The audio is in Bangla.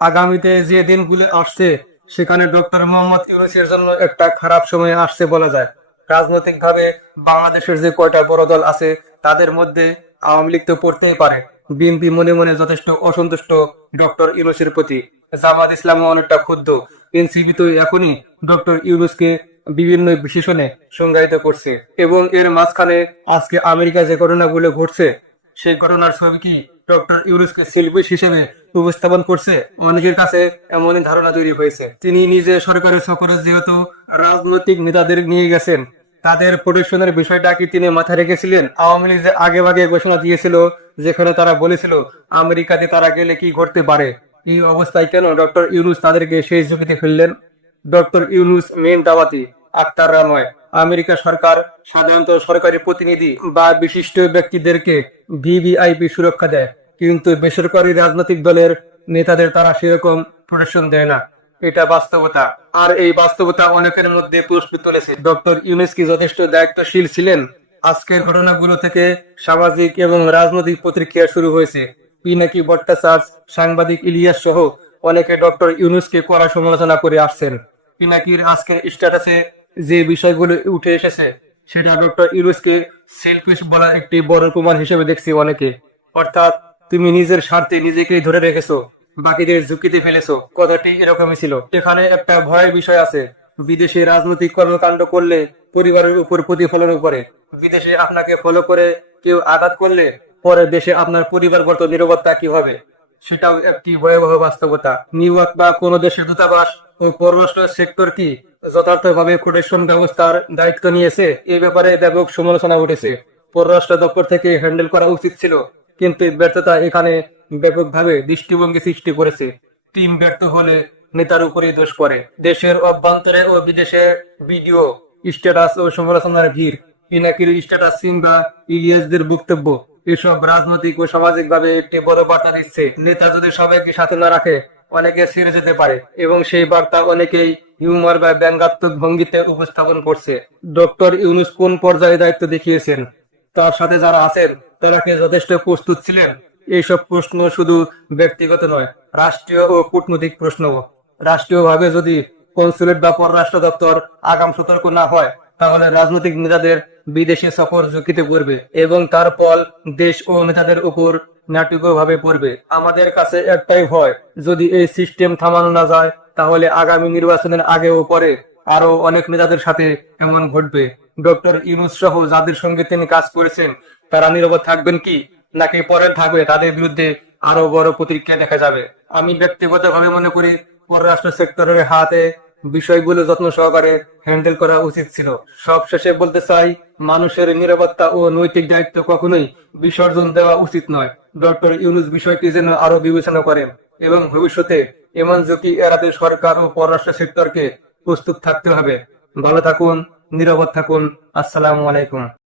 আগামীতে যে দিনগুলো আসছে, সেখানে ডক্টর মোহাম্মদ ইউনুসের জন্য একটা খারাপ সময় আসছে বলা যায়। রাজনৈতিকভাবে বাংলাদেশের যে কয়টা বড় দল আছে, তাদের মধ্যে আওয়ামী লীগ তো পড়তেই পারে। বিএনপি মনে মনে যথেষ্ট অসন্তুষ্ট ডক্টর ইউনুসের প্রতি। জামাত ইসলামও অনেকটা ক্ষুব্ধ। এনসিপি তো এখনই ডক্টর ইউনুসকে বিভিন্ন বিশেষণে সংজ্ঞায়িত করছে। এবং এর মাঝখানে আজকে আমেরিকা যে ঘটনাগুলো ঘটছে, সেই ঘটনার ছবি কি ডক্টর ইউনুসকে শিল্পী হিসেবে উপস্থাপন করছে। অনেকের কাছে এমনই ধারণা তৈরি হয়েছে। তিনি নিজে সরকারের সফরে যেহেতু রাজনৈতিক নেতাদের নিয়ে গেছেন, তাদের প্রোটেকশনের বিষয়টা কি তিনি মাথায় রেখেছিলেন? আওয়ামী লীগ আগে ভাগে ঘোষণা দিয়েছিল, যেখানে তারা বলেছিল, আমেরিকাতে তারা গেলে কি ঘটতে পারে? এই অবস্থায় কেন ডক্টর ইউনুস তাদেরকে সেই ঝুঁকিতে ফেললেন? ডক্টর ইউনুস মেন দাওয়াতি আক্তাররা নয় আমেরিকা সরকার সাধারণত সরকারি প্রতিনিধি বা বিশিষ্ট ব্যক্তিদেরকে ভিভিআইপি সুরক্ষা দেয়। কিন্তু বেসরকারি রাজনৈতিক দলের নেতাদের তারা সেরকম প্রোটেকশন দেয় না। এটা বাস্তবতা। আর এই বাস্তবতা অনেকের মধ্যে প্রশ্ন তুলেছে। ডক্টর ইউনুস কি যথেষ্ট দায়িত্বশীল ছিলেন? আজকের ঘটনাগুলো থেকে সামাজিক এবং রাজনৈতিক প্রতিক্রিয়া শুরু হয়েছে। পিনাকি ভট্টাচার্য, সাংবাদিক ইলিয়াস সহ অনেকে ডক্টর ইউনুসকে কড়া সমালোচনা করে আসছেন। পিনাকির আজকের স্ট্যাটাসে যে বিষয়গুলো উঠে এসেছে, সেটা ডক্টর ইউনুসকে সেলফিশ বলার একটি বড় প্রমাণ হিসেবে দেখছি অনেকে। অর্থাৎ তুমি নিজের স্বার্থে নিজেকেই ধরে রেখেছো, বাকিদের ঝুঁকিতে ফেলেছো। কথাটি এরকমই ছিল। এখানে একটা ভয়ের বিষয় আছে। বিদেশে রাজনৈতিক কর্মকাণ্ড করলে পরিবারের উপর প্রতিফলন করে বিদেশে আপনাকে ফলো করে কেউ আঘাত করলে পরে দেশে আপনার পরিবারগত নিরাপত্তা কি হবে? সেটাও একটি ভয়াবহ বাস্তবতা। নিউ ইয়র্ক বা কোন দেশের দূতাবাস ও পররাষ্ট্র সেক্টর কি যথার্থভাবে প্রোটেকশন ব্যবস্থার দায়িত্ব নিয়েছে? এই ব্যাপারে ব্যাপক সমালোচনা উঠেছে। পররাষ্ট্র দপ্তর থেকে হ্যান্ডেল করা উচিত ছিল। কিন্তু ব্যর্থতা এখানে ব্যাপকভাবে দৃষ্টিভঙ্গি সৃষ্টি করেছে। টিম ব্যর্থ হলে নেতার উপরেই দোষ পড়ে। দেশের অভ্যন্তরে ও বিদেশে ভিডিও, স্ট্যাটাস ও সমালোচনার ভিড়, পিনাকির স্ট্যাটাস কিংবা ইলিয়াসদের বক্তব্য, এসব রাজনৈতিক ও সামাজিক ভাবে একটি বড় বার্তা দিচ্ছে। নেতা যদি সবাইকে সাথে না রাখে, অনেকে ছেড়ে যেতে পারে এবং সেই বার্তা অনেকেই হিউমার বা ব্যঙ্গাত্মক ভঙ্গিতে উপস্থাপন করছে। ডক্টর ইউনুস কোন পর্যায়ে দায়িত্ব দেখিয়েছেন? তার সাথে যারা আছেন, তারা কি যথেষ্ট প্রস্তুত ছিলেন? এইসব প্রশ্ন শুধু ব্যক্তিগত নয়, রাষ্ট্রীয় ও কূটনৈতিক প্রশ্ন রাষ্ট্রীয়ভাবে যদি কনসুলেট বা পররাষ্ট্র দপ্তর আগাম সতর্ক না হয়, তাহলে রাজনৈতিক নেতাদের বিদেশে সফর ঝুঁকিতে পড়বে এবং তার ফল দেশ ও নেতাদের উপর নাটকীয়ভাবে পড়বে। আমাদের কাছে একটাই ভয়, যদি এই সিস্টেম থামানো না যায়, তাহলে আগামী নির্বাচনের আগে ও পরে আরও অনেক নেতাদের সাথে এমন ঘটবে। ডক্টর ইউনুস সহ যাদের সঙ্গে তিনি কাজ করেছেন, তারা নিরাপদ থাকবেন কি? নাকি পরে থাকবে? তাদের বিরুদ্ধে আরও বড় প্রতিক্রিয়া দেখা যাবে। আমি ব্যক্তিগতভাবে মনে করি, পররাষ্ট্র সেক্টরের হাতে বিষয়গুলো যত্ন সহকারে হ্যান্ডেল করা উচিত ছিল। সবশেষে বলতে চাই, মানুষের নিরাপত্তা ও নৈতিক দায়িত্ব কখনোই বিসর্জন দেওয়া উচিত নয়। ডক্টর ইউনুস বিষয়টি যেন আরও বিবেচনা করেন এবং ভবিষ্যতে এমন ঝুঁকি এড়াতে সরকার ও পররাষ্ট্র সেক্টরকে প্রস্তুত থাকতে হবে। ভালো থাকুন। নিরাপদ থাকুন আসসালামু আলাইকুম।